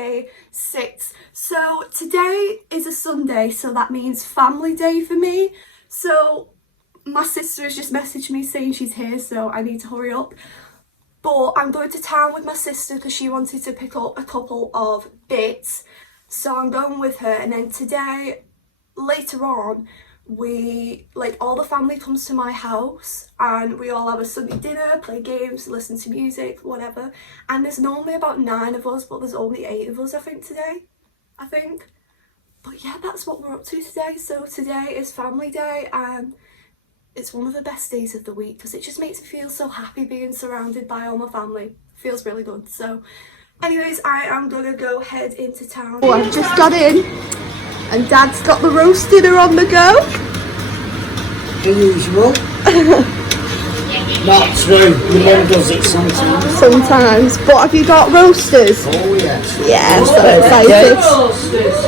day 6. So today is a Sunday, so that means family day for me. So my sister has just messaged me saying she's here, so I need to hurry up. But I'm going to town with my sister because she wanted to pick up a couple of bits. So I'm going with her, and then today, later on, all the family comes to my house and we all have a Sunday dinner, play games, listen to music, whatever. And there's normally about 9 of us, but there's only 8 of us, I think, today. But yeah, that's what we're up to today. So today is family day, and it's one of the best days of the week because it just makes me feel so happy being surrounded by all my family. Feels really good. So anyways, I am gonna go head into town. Oh, I've just got in and Dad's got the roast dinner on the go. The usual. Not true. Your mum does it sometimes. Sometimes. But have you got roasters? Oh yes. Yeah, so excited.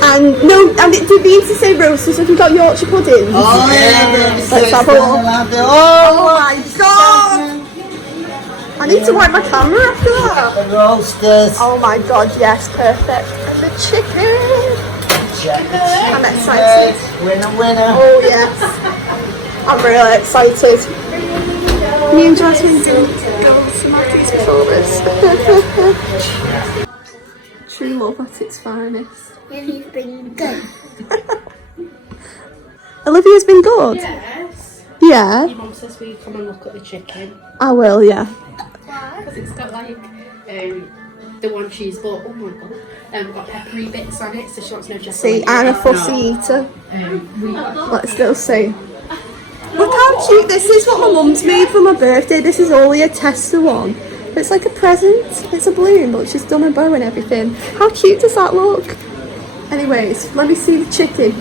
And no, and it did mean to say roasters. Have you got Yorkshire puddings? Oh yeah. Let's have a look. Oh my god! I need to wipe my camera after that. The roasters. Oh my god, yes, perfect. And the chicken. I'm excited. Winner. Oh yes. I'm really excited. Me and Jasmine didn't go to Maggie's before this. True love at its finest. Olivia's been good. Olivia's been good? Yes. Yeah. Your mum says we come and look at the chicken. I will, yeah. Because it's got like the one she's bought. Oh my god. Got peppery bits on it, so she wants to know just. See, I'm a fussy eater. Let's go see. Look how cute this is. What my mum's made for my birthday. This is only a tester one. It's like a present. It's a balloon, but she's done a bow and everything. How cute does that look? Anyways, let me see the chicken.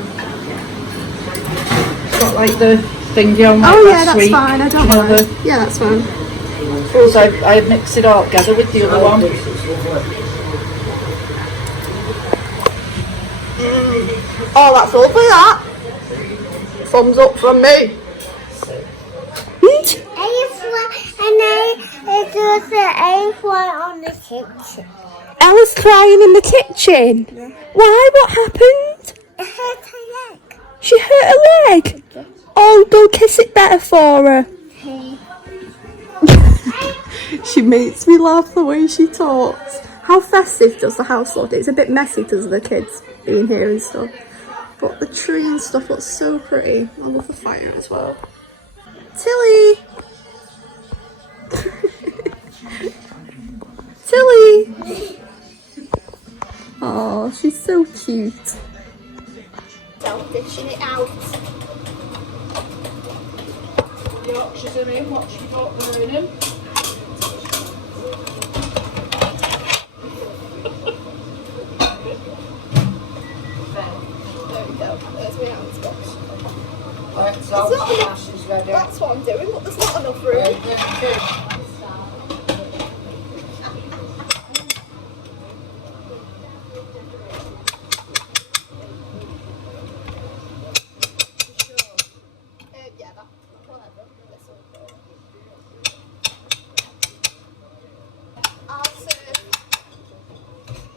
Got like the thingy on. Oh yeah, that's fine. I don't mind. Yeah, that's fine. So I mixed it all together with the other one. Oh, that's lovely. That. Thumbs up from me. On the kitchen. Ella's crying in the kitchen. Yeah. Why? What happened? It hurt her leg. She hurt her leg. Oh, go kiss it better for her. Hey. She makes me laugh the way she talks. How festive does the house look? It's a bit messy because of the kids being here and stuff. But the tree and stuff looks so pretty. I love the fire as well. Tilly! Tilly! Oh, she's so cute. Dishing it out. Yorkshire's are in, watch you don't burn them. There we go. There's my hands washed. Right, so That's what I'm doing, but there's not enough room.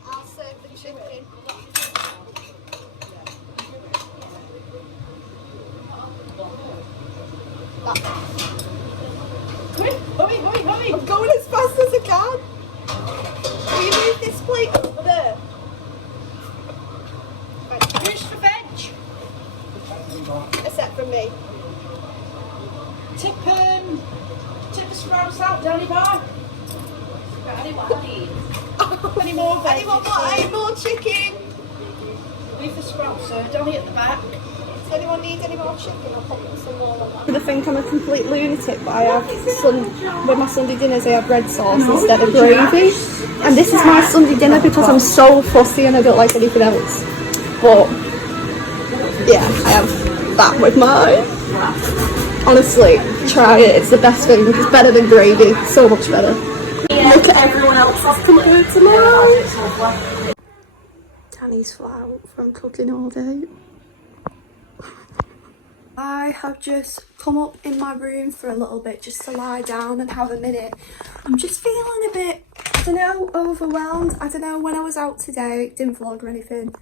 I'll serve the chicken. Hurry. I'm going as fast as I can. Will you move this plate over there? Finish the veg. Except from me. Tip the sprouts out, Danny boy. Any more veg? I need more chicken. Leave the sprouts there, Danny at the back. Does anyone need any more chicken? I'll put some more on that. I think I'm a complete lunatic, but I have with my Sunday dinners I have red sauce instead of gravy. And this is my Sunday dinner because I'm so fussy and I don't like anything else. But yeah, I have that with mine. Honestly, try it. It's the best thing. It's better than gravy. So much better. Look at everyone else's compared to mine. Danny's flat out from cooking all day. I have just come up in my room for a little bit just to lie down and have a minute. I'm just feeling a bit don't know, overwhelmed. I don't know, when I was out today, didn't vlog or anything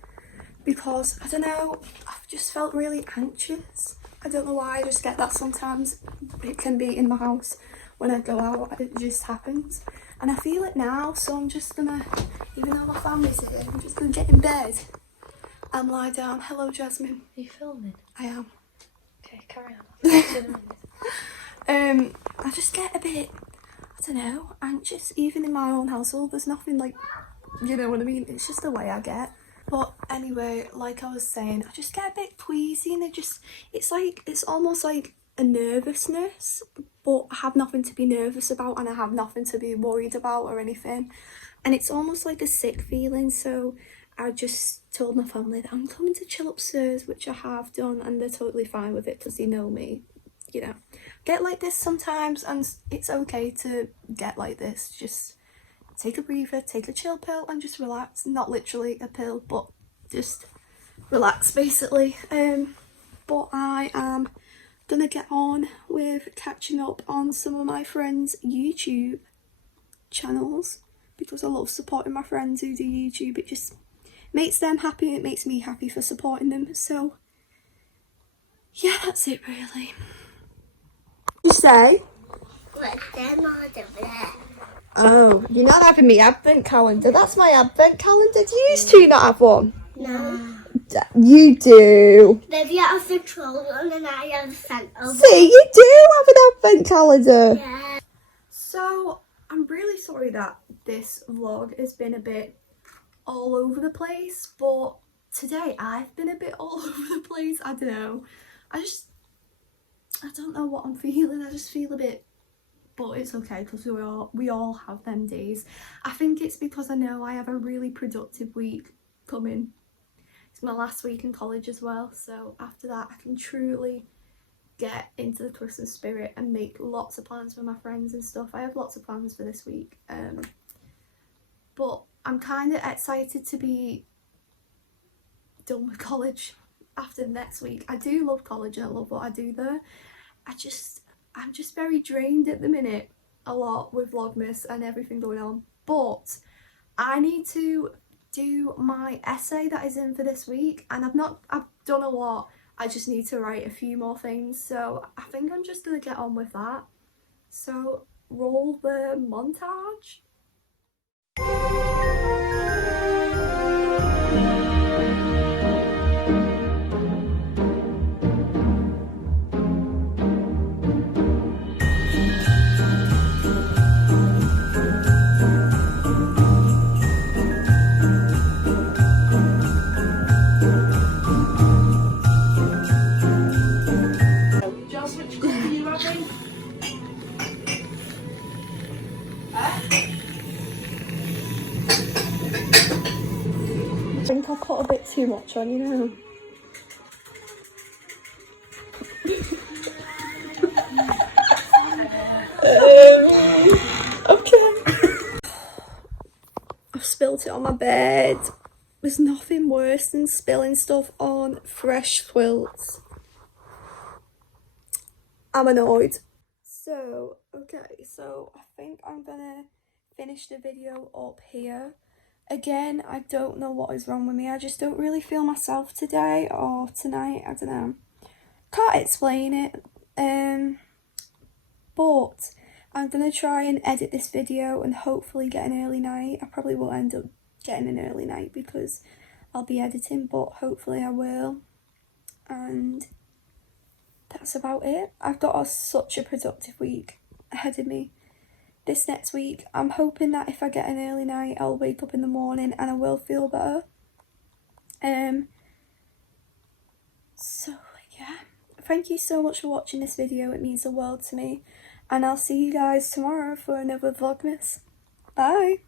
because, I don't know, I've just felt really anxious. I don't know why, I just get that sometimes. It can be in my house when I go out, it just happens. And I feel it now, so I'm just gonna, even though my family's here, I'm just gonna get in bed and lie down. Hello, Jasmine. Are you filming? I am. Okay, carry on. I just get a bit, I don't know, anxious, even in my own household. There's nothing like, you know what I mean? It's just the way I get. But anyway, like I was saying, I just get a bit queasy and it's almost like a nervousness, but I have nothing to be nervous about and I have nothing to be worried about or anything. And it's almost like a sick feeling, so I just told my family that I'm coming to chill upstairs, which I have done, and they're totally fine with it because they know me, you know. Get like this sometimes and it's okay to get like this. Just take a breather, take a chill pill and just relax. Not literally a pill, but just relax basically. But I am gonna get on with catching up on some of my friends' YouTube channels because I love supporting my friends who do YouTube. It just makes them happy and it makes me happy for supporting them. So yeah, that's it really. You say? But they're not over there. Oh, you're not having me advent calendar. That's my advent calendar. Do you two not have one? No. You do. Maybe I have the troll one and I have Santa. See, you do have an advent calendar. Yeah. So, I'm really sorry that this vlog has been a bit all over the place, but today I've been a bit all over the place. I don't know. I don't know what I'm feeling. I just feel a bit, but it's okay because we all have them days. I think it's because I know I have a really productive week coming. It's my last week in college as well, so after that I can truly get into the Christmas spirit and make lots of plans for my friends and stuff. I have lots of plans for this week, but I'm kind of excited to be done with college after next week. I do love college and I love what I do there. I'm just very drained at the minute, a lot with vlogmas and everything going on, but I need to do my essay that is in for this week and I've done a lot. I just need to write a few more things, so I think I'm just gonna get on with that. So roll the montage. Joss, which colour are you having? I think I put a bit too much on, you know. Okay. I've spilt it on my bed. There's nothing worse than spilling stuff on fresh quilts. I'm annoyed. So, okay, so I think I'm gonna finish the video up here. Again, I don't know what is wrong with me. I just don't really feel myself today or tonight. I don't know. Can't explain it. But I'm going to try and edit this video and hopefully get an early night. I probably will end up getting an early night because I'll be editing, but hopefully I will. And that's about it. I've got such a productive week ahead of me. This next week, I'm hoping that if I get an early night, I'll wake up in the morning and I will feel better. So yeah, thank you so much for watching this video. It means the world to me. And I'll see you guys tomorrow for another vlogmas. Bye!